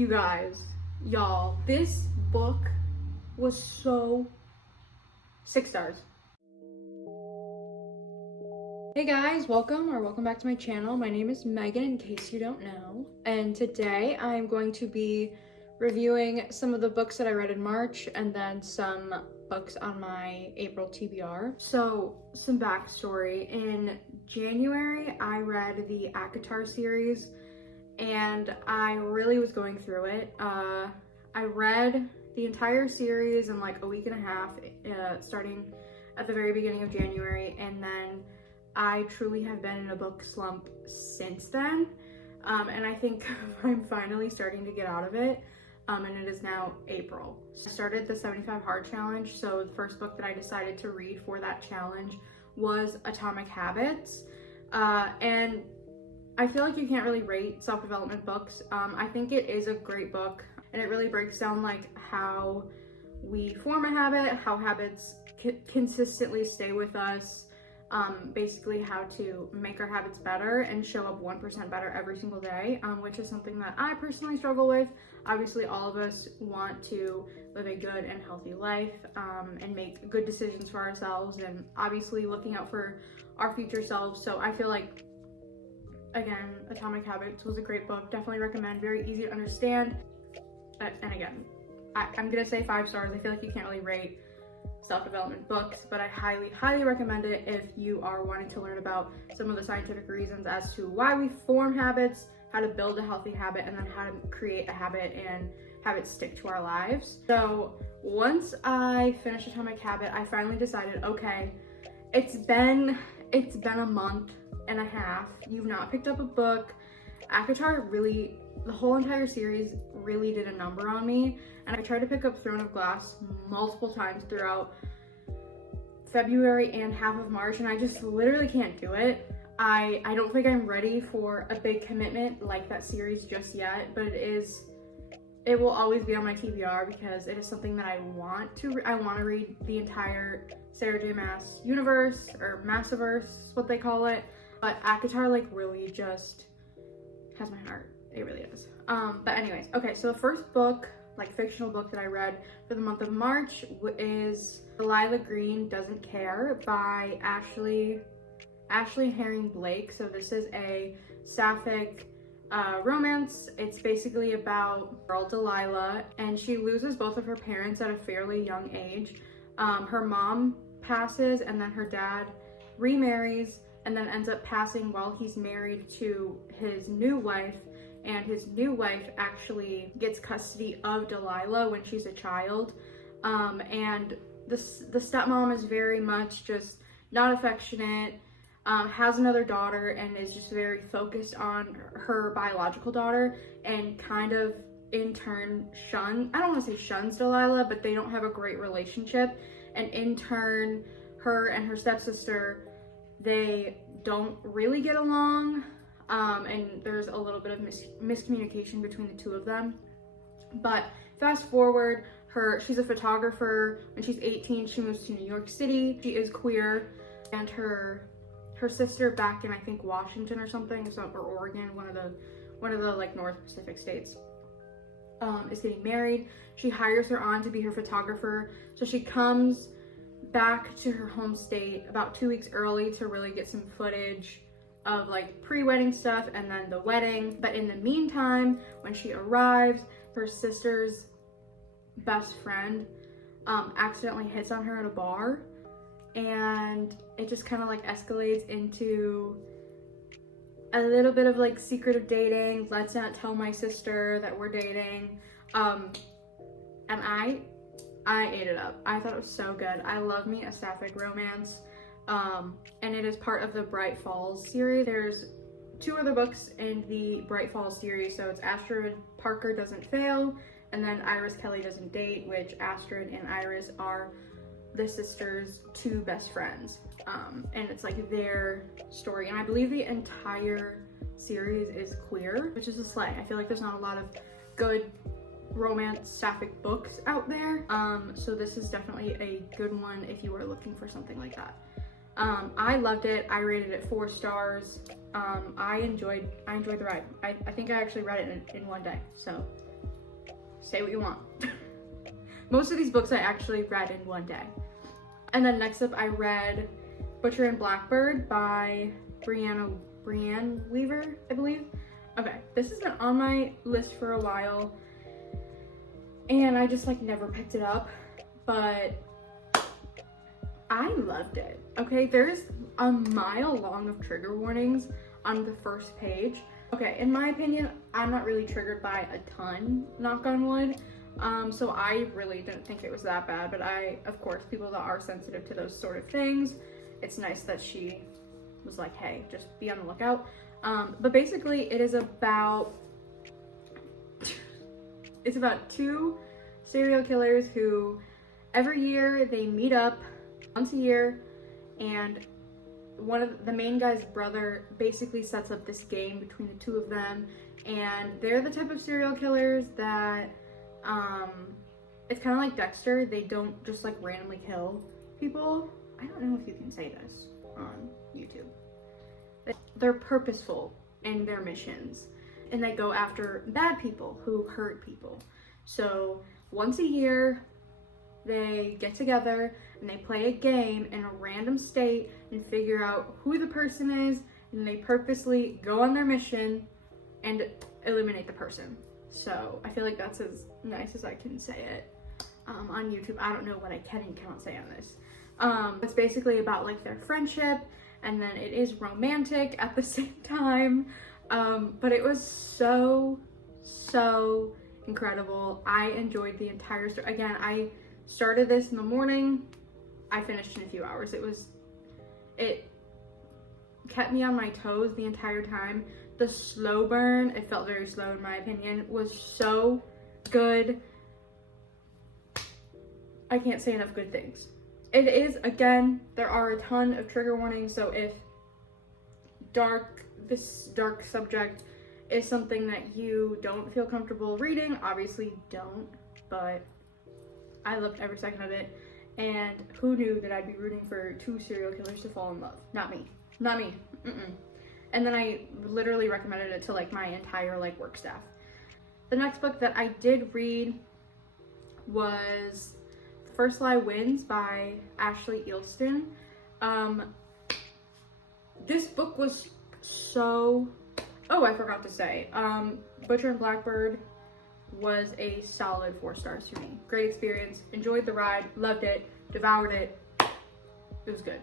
You guys, y'all, this book was so 6 stars. Hey guys, welcome back to my channel. My name is Megan, in case you don't know. And today I'm going to be reviewing some of the books that I read in March and then some books on my April TBR. So, some backstory. In January, I read the ACOTAR series and I really was going through it. I read the entire series in like a week and a half, starting at the very beginning of January, and then I truly have been in a book slump since then, and I think I'm finally starting to get out of it, and it is now April. I started the 75 Hard Challenge, so the first book that I decided to read for that challenge was Atomic Habits, and I feel like you can't really rate self-development books. I think it is a great book, and it really breaks down like how we form a habit, how habits consistently stay with us, basically how to make our habits better and show up 1% better every single day, which is something that I personally struggle with. Obviously, all of us want to live a good and healthy life, and make good decisions for ourselves, and obviously looking out for our future selves. So I feel like, again, Atomic Habits was a great book. Definitely recommend. Very easy to understand. And again, I'm gonna say 5 stars. I feel like you can't really rate self-development books, but I highly recommend it if you are wanting to learn about some of the scientific reasons as to why we form habits, how to build a healthy habit, and then how to create a habit and have it stick to our lives. So once I finished Atomic Habit, I finally decided, okay, it's been a month and a half. You've not picked up a book. ACOTAR really, the whole entire series really did a number on me, and I tried to pick up Throne of Glass multiple times throughout February and half of March, and I just literally can't do it. I don't think I'm ready for a big commitment like that series just yet, but it will always be on my TBR because it is something that I want to read the entire Sarah J. Maas universe, or Massiverse is what they call it. But ACOTAR like really just has my heart. It really is. But anyways, okay, so the first book, like fictional book that I read for the month of March is Delilah Green Doesn't Care by Ashley Herring Blake. So this is a sapphic romance. It's basically about girl Delilah, and she loses both of her parents at a fairly young age. Her mom passes, and then her dad remarries, and then ends up passing while he's married to his new wife, and his new wife actually gets custody of Delilah when she's a child, and the stepmom is very much just not affectionate, has another daughter, and is just very focused on her biological daughter, and kind of in turn I don't want to say shuns Delilah, but they don't have a great relationship, and in turn her and her stepsister, they don't really get along, and there's a little bit of miscommunication between the two of them. But fast forward, she's a photographer. When she's 18, she moves to New York City. She is queer, and her sister back in, I think, Washington or something, or Oregon, one of the like North Pacific states, is getting married. She hires her on to be her photographer, so she comes back to her home state about 2 weeks early to really get some footage of like pre-wedding stuff and then the wedding. But in the meantime, when she arrives, her sister's best friend accidentally hits on her at a bar, and it just kind of like escalates into a little bit of like secretive dating. Let's not tell my sister that we're dating, and I ate it up. I thought it was so good. I love me a sapphic romance, and it is part of the Bright Falls series. There's 2 other books in the Bright Falls series, so it's Astrid Parker Doesn't Fail, and then Iris Kelly Doesn't Date, which Astrid and Iris are the sisters' 2 best friends, and it's like their story, and I believe the entire series is queer, which is a slay. I feel like there's not a lot of good romance sapphic books out there, so this is definitely a good one if you are looking for something like that. I loved it. I rated it 4 stars. I enjoyed the ride. I think I actually read it in one day, so say what you want. Most of these books I actually read in one day. And then next up I read Butcher and Blackbird by Brianne Weaver, I believe. Okay, this has been on my list for a while and I just like never picked it up, but I loved it. Okay, there's a mile long of trigger warnings on the first page. Okay, in my opinion, I'm not really triggered by a ton, knock on wood. So I really didn't think it was that bad, but of course, people that are sensitive to those sort of things, it's nice that she was like, hey, just be on the lookout. But basically it is about, it's about two serial killers who every year they meet up once a year, and one of the main guy's brother basically sets up this game between the two of them, and they're the type of serial killers that it's kind of like Dexter. They don't just like randomly kill people. I don't know if you can say this on YouTube. They're purposeful in their missions, and they go after bad people who hurt people. So once a year they get together and they play a game in a random state and figure out who the person is, and they purposely go on their mission and eliminate the person. So I feel like that's as nice as I can say it on YouTube. I don't know what I can and cannot say on this. It's basically about like their friendship, and then it is romantic at the same time. But it was so incredible. I enjoyed the entire story. Again, I started this in the morning. I finished in a few hours. It kept me on my toes the entire time. The slow burn, it felt very slow in my opinion, was so good. I can't say enough good things. It is, again, there are a ton of trigger warnings, so if this dark subject is something that you don't feel comfortable reading, obviously don't, but I loved every second of it. And who knew that I'd be rooting for two serial killers to fall in love? Not me. And then I literally recommended it to like my entire like work staff. The next book that I did read was First Lie Wins by Ashley Eelston. This book was so, I forgot to say, Butcher and Blackbird was a solid 4 stars for me. Great experience, enjoyed the ride, loved it, devoured it. It was good.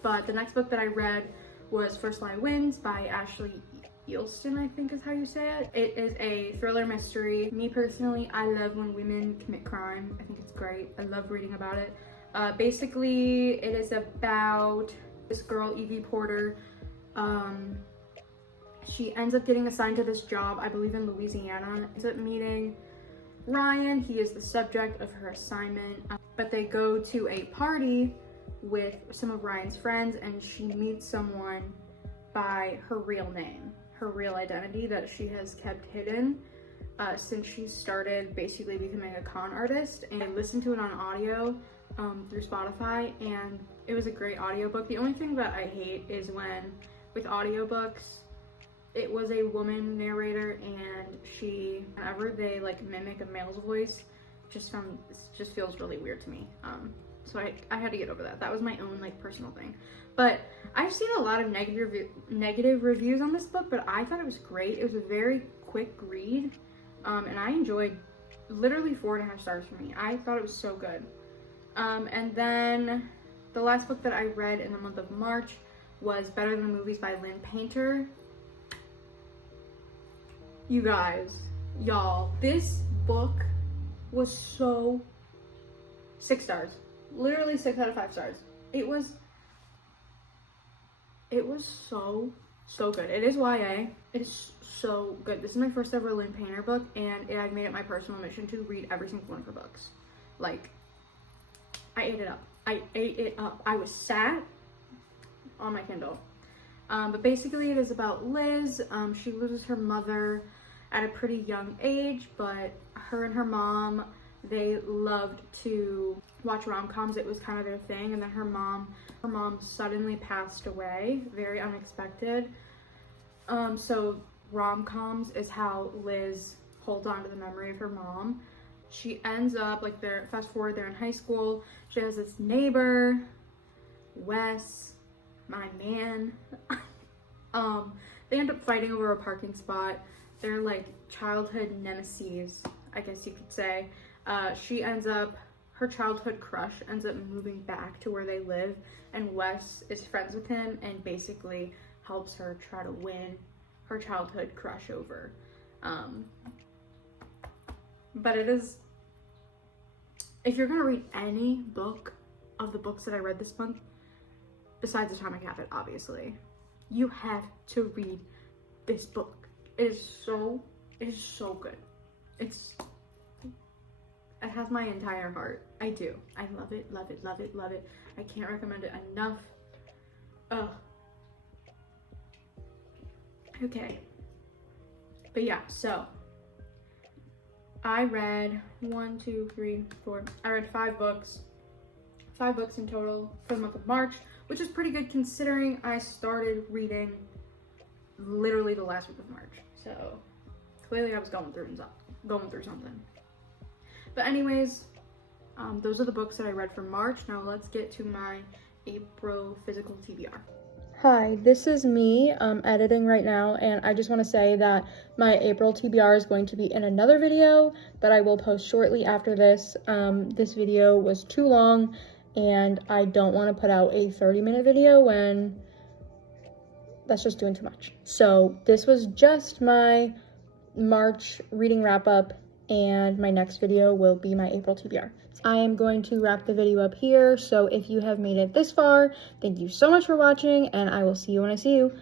But the next book that I read was First Lie Wins by Ashley Eelston, I think is how you say it. It is a thriller mystery. Me personally, I love when women commit crime. I think it's great. I love reading about it. Basically, it is about this girl, Evie Porter. She ends up getting assigned to this job, I believe in Louisiana. Ends up meeting Ryan. He is the subject of her assignment. But they go to a party with some of Ryan's friends, and she meets someone by her real name, her real identity that she has kept hidden since she started basically becoming a con artist. And I listened to it on audio through Spotify, and it was a great audiobook. The only thing that I hate is when with audiobooks it was a woman narrator, and whenever they like mimic a male's voice, just feels really weird to me. So I had to get over that. That was my own like personal thing. But I've seen a lot of negative reviews on this book, but I thought it was great. It was a very quick read, and I enjoyed literally 4.5 stars for me. I thought it was so good. And then the last book that I read in the month of March was Better Than the Movies by Lynn Painter. You guys, y'all, this book was so 6 stars. Literally 6 out of 5 stars. It was so good. It is YA. It is so good. This is my first ever Lynn Painter book, and I've made it my personal mission to read every single one of her books. Like, I ate it up. I was sat on my Kindle. But basically it is about Liz. She loses her mother at a pretty young age, but her and her mom, they loved to watch rom-coms. It was kind of their thing. And then her mom suddenly passed away, very unexpected. So rom-coms is how Liz holds on to the memory of her mom. She ends up, like, fast forward, they're in high school. She has this neighbor, Wes, my man. They end up fighting over a parking spot. They're like childhood nemesis, I guess you could say. Her childhood crush ends up moving back to where they live, and Wes is friends with him and basically helps her try to win her childhood crush over. But it is, if you're gonna read any book of the books that I read this month, besides Atomic Habit, obviously, you have to read this book. It is so good. It has my entire heart. I do. I love it, love it, love it, love it. I can't recommend it enough. Ugh. Okay. But yeah, so I read I read 5 books. 5 books in total for the month of March, which is pretty good considering I started reading literally the last week of March. So clearly I was going through something. But anyways, those are the books that I read for March. Now let's get to my April physical TBR. Hi, this is me editing right now, and I just want to say that my April TBR is going to be in another video that I will post shortly after this. This video was too long, and I don't want to put out a 30-minute video when that's just doing too much. So this was just my March reading wrap-up, and my next video will be my April TBR. I am going to wrap the video up here, so if you have made it this far, thank you so much for watching, and I will see you when I see you.